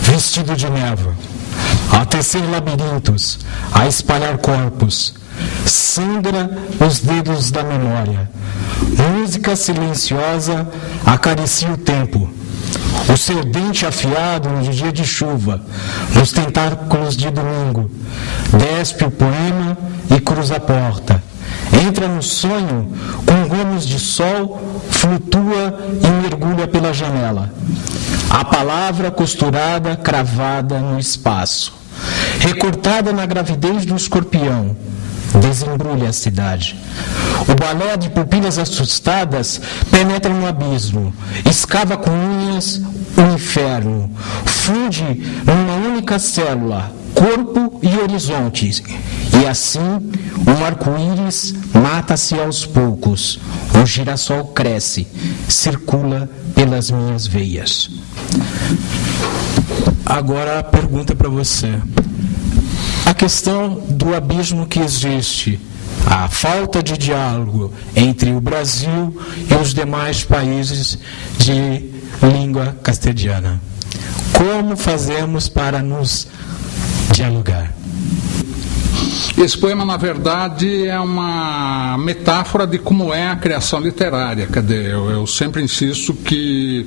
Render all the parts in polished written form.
vestido de névoa, a tecer labirintos, a espalhar corpos, sangra os dedos da memória. Música silenciosa acaricia o tempo. O seu dente afiado no dia de chuva, nos tentáculos de domingo, despe o poema e cruza a porta. Entra no sonho com ramos de sol, flutua e mergulha pela janela. A palavra costurada, cravada no espaço, recortada na gravidez do escorpião, desembrulha a cidade. O balé de pupilas assustadas penetra no abismo, escava com unhas o inferno, funde numa única célula, corpo e horizonte, e assim um arco-íris mata-se aos poucos, o girassol cresce, circula pelas minhas veias. Agora a pergunta para você. A questão do abismo que existe, a falta de diálogo entre o Brasil e os demais países de língua castelhana. Como fazemos para nos dialogar? Esse poema, na verdade, é uma metáfora de como é a criação literária. Eu sempre insisto que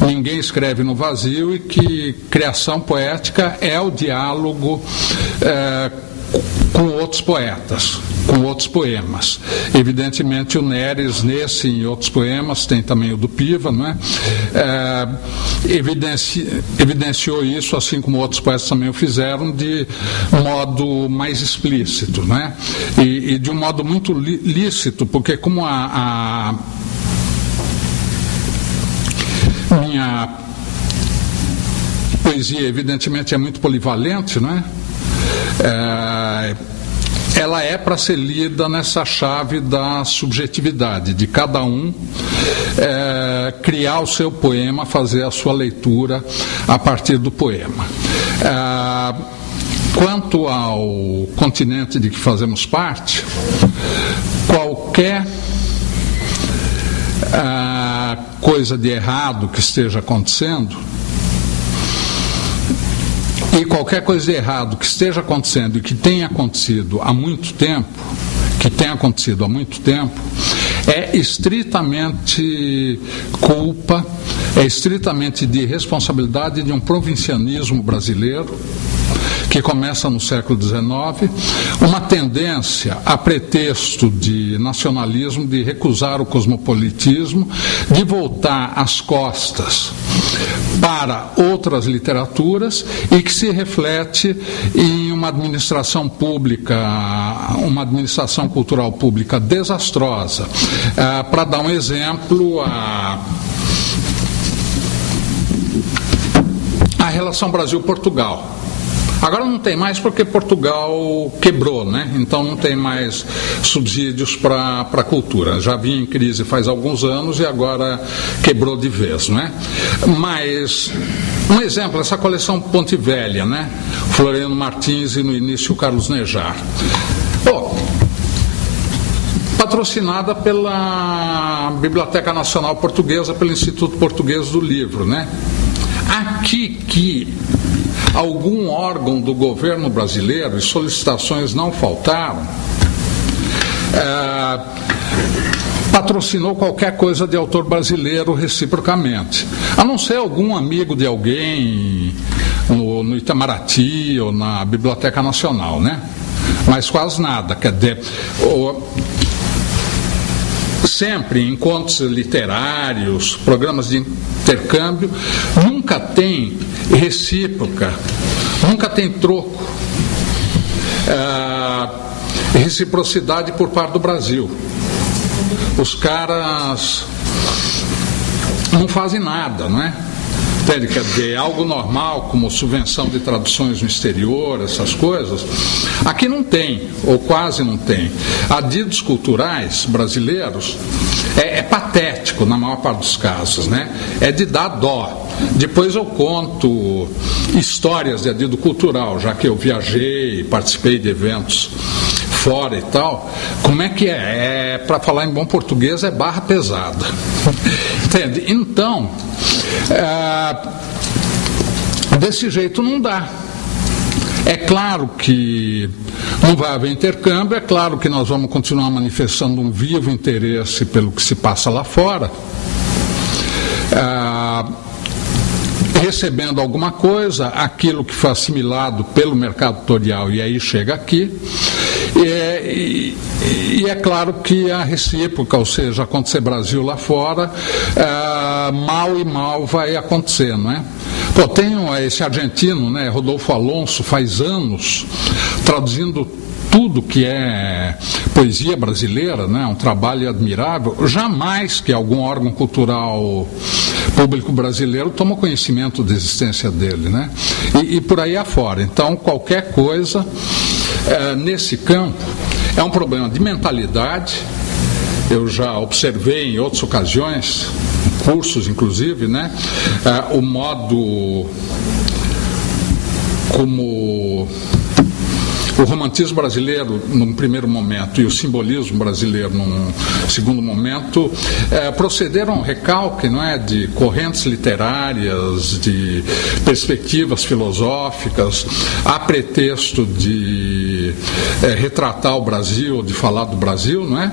ninguém escreve no vazio e que criação poética é o diálogo com outros poetas, com outros poemas. Evidentemente o Neres, nesse e em outros poemas, tem também o do Piva, não é? Evidenciou isso, assim como outros poetas também o fizeram, de modo mais explícito, não é? E de um modo muito lícito, porque como a minha poesia evidentemente é muito polivalente, não é? Ela é para ser lida nessa chave da subjetividade, de cada um criar o seu poema, fazer a sua leitura a partir do poema. Quanto ao continente de que fazemos parte, qualquer coisa de errado que esteja acontecendo, e qualquer coisa de errado que esteja acontecendo e que tenha acontecido há muito tempo, é estritamente culpa, é estritamente de responsabilidade de um provincianismo brasileiro que começa no século XIX, uma tendência a pretexto de nacionalismo, de recusar o cosmopolitismo, de voltar as costas para outras literaturas e que se reflete em uma administração pública, uma administração cultural pública desastrosa. Para dar um exemplo, a relação Brasil-Portugal. Agora não tem mais porque Portugal quebrou, né? Então não tem mais subsídios para a cultura. Já vinha em crise faz alguns anos e agora quebrou de vez, né? Mas, um exemplo, essa coleção Ponte Velha, né? Floriano Martins e no início o Carlos Nejar. Patrocinada pela Biblioteca Nacional Portuguesa, pelo Instituto Português do Livro, né? Aqui que algum órgão do governo brasileiro, e solicitações não faltaram, patrocinou qualquer coisa de autor brasileiro reciprocamente, a não ser algum amigo de alguém no Itamaraty ou na Biblioteca Nacional, né? Mas quase nada. Quer dizer, sempre em encontros literários, programas de intercâmbio, nunca tem recíproca, nunca tem troco, reciprocidade por parte do Brasil. Os caras não fazem nada, não é? Quer dizer, algo normal, como subvenção de traduções no exterior, essas coisas, aqui não tem, ou quase não tem. Adidos culturais brasileiros é patético na maior parte dos casos, né? É de dar dó. Depois eu conto histórias de adido cultural, já que eu viajei, participei de eventos fora e tal. Como é que é? Para falar em bom português, é barra pesada. Entende? Então, Desse jeito não dá. É claro que não vai haver intercâmbio, é claro que nós vamos continuar manifestando um vivo interesse pelo que se passa lá fora, recebendo alguma coisa, aquilo que foi assimilado pelo mercado editorial e aí chega aqui. E é claro que a recíproca, ou seja, acontecer Brasil lá fora, mal e mal vai acontecer, não é? Pô, tem esse argentino, né, Rodolfo Alonso, faz anos, traduzindo tudo que é poesia brasileira, né, um trabalho admirável. Jamais que algum órgão cultural público brasileiro toma conhecimento da existência dele, né? E por aí afora. Então, qualquer coisa nesse campo é um problema de mentalidade. Eu já observei em outras ocasiões, em cursos inclusive, né, o modo como o romantismo brasileiro num primeiro momento e o simbolismo brasileiro num segundo momento procederam a um recalque, não é, de correntes literárias, de perspectivas filosóficas, a pretexto de retratar o Brasil, de falar do Brasil, não é?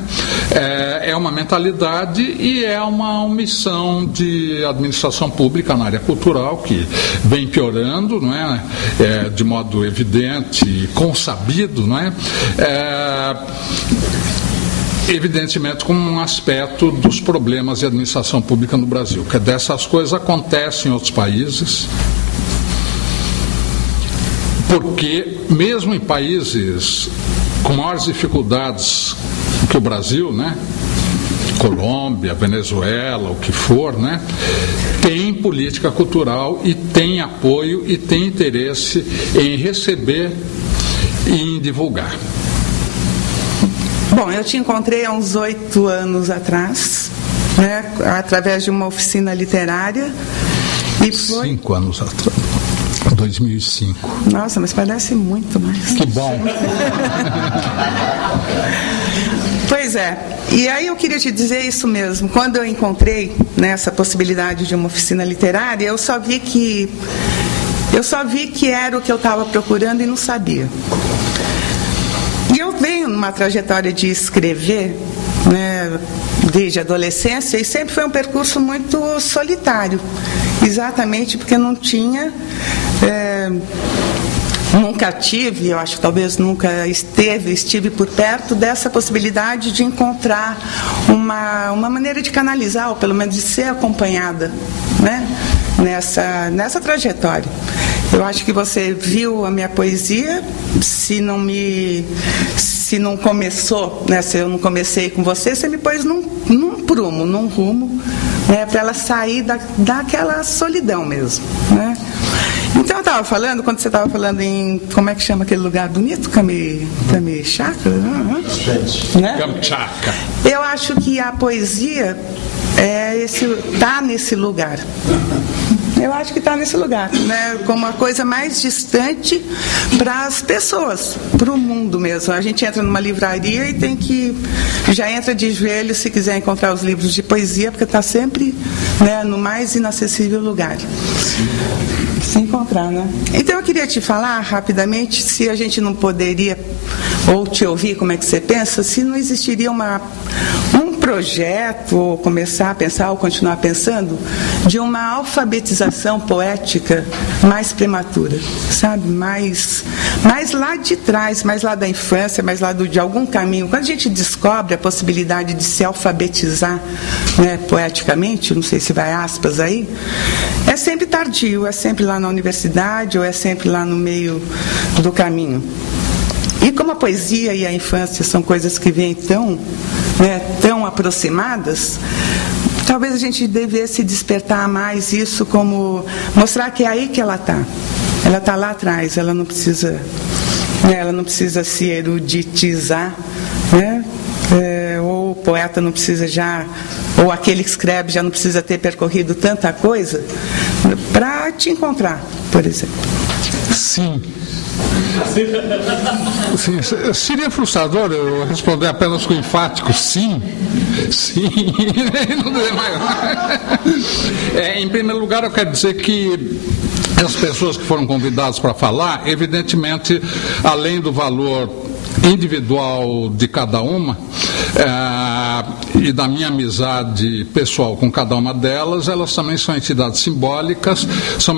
É uma mentalidade e é uma omissão de administração pública na área cultural que vem piorando, não é? De modo evidente e consabido, não é? Evidentemente como um aspecto dos problemas de administração pública no Brasil, que dessas coisas acontecem em outros países, porque mesmo em países com maiores dificuldades que o Brasil, né, Colômbia, Venezuela, o que for, né, tem política cultural e tem apoio e tem interesse em receber e em divulgar. Bom, eu te encontrei há uns 8 anos atrás, né, através de uma oficina literária. E foi... 5 anos atrás. 2005. Nossa, mas parece muito mais. Que bom. Pois é. E aí eu queria te dizer isso mesmo. Quando eu encontrei nessa possibilidade de uma oficina literária, eu só vi que era o que eu estava procurando e não sabia. E eu venho numa trajetória de escrever, né, desde a adolescência, e sempre foi um percurso muito solitário, exatamente porque não tinha, nunca tive, eu acho que talvez nunca estive por perto dessa possibilidade de encontrar uma maneira de canalizar, ou pelo menos de ser acompanhada, né, nessa trajetória. Eu acho que você viu a minha poesia, se não começou, né, se eu não comecei com você, você me pôs num prumo, num rumo, né, para ela sair daquela solidão mesmo, né? Então eu estava falando, quando você estava falando em, como é que chama aquele lugar bonito? Kamchatka? Né? Kamchatka. Eu acho que a poesia está nesse lugar. Eu acho que está nesse lugar, né? Como a coisa mais distante para as pessoas, para o mundo mesmo. A gente entra numa livraria e já entra de joelho se quiser encontrar os livros de poesia, porque está sempre, né, no mais inacessível lugar. Se encontrar, né? Então eu queria te falar rapidamente se a gente não poderia, ou te ouvir como é que você pensa, se não existiria um projeto, ou começar a pensar, ou continuar pensando, de uma alfabetização poética mais prematura, sabe? Mais lá de trás, mais lá da infância, mais lá de algum caminho. Quando a gente descobre a possibilidade de se alfabetizar, né, poeticamente, não sei se vai aspas aí, é sempre tardio, é sempre lá na universidade, ou é sempre lá no meio do caminho. E como a poesia e a infância são coisas que vêm tão aproximadas, talvez a gente devesse despertar mais isso, como mostrar que é aí que ela está. Ela está lá atrás, ela não precisa se eruditizar, né? Ou o poeta não precisa ou aquele que escreve já não precisa ter percorrido tanta coisa para te encontrar, por exemplo. Sim. Sim, seria frustrador eu responder apenas com enfático sim. Não mais. Em primeiro lugar, eu quero dizer que as pessoas que foram convidadas para falar, evidentemente, além do valor individual de cada uma e da minha amizade pessoal com cada uma delas, elas também são entidades simbólicas, são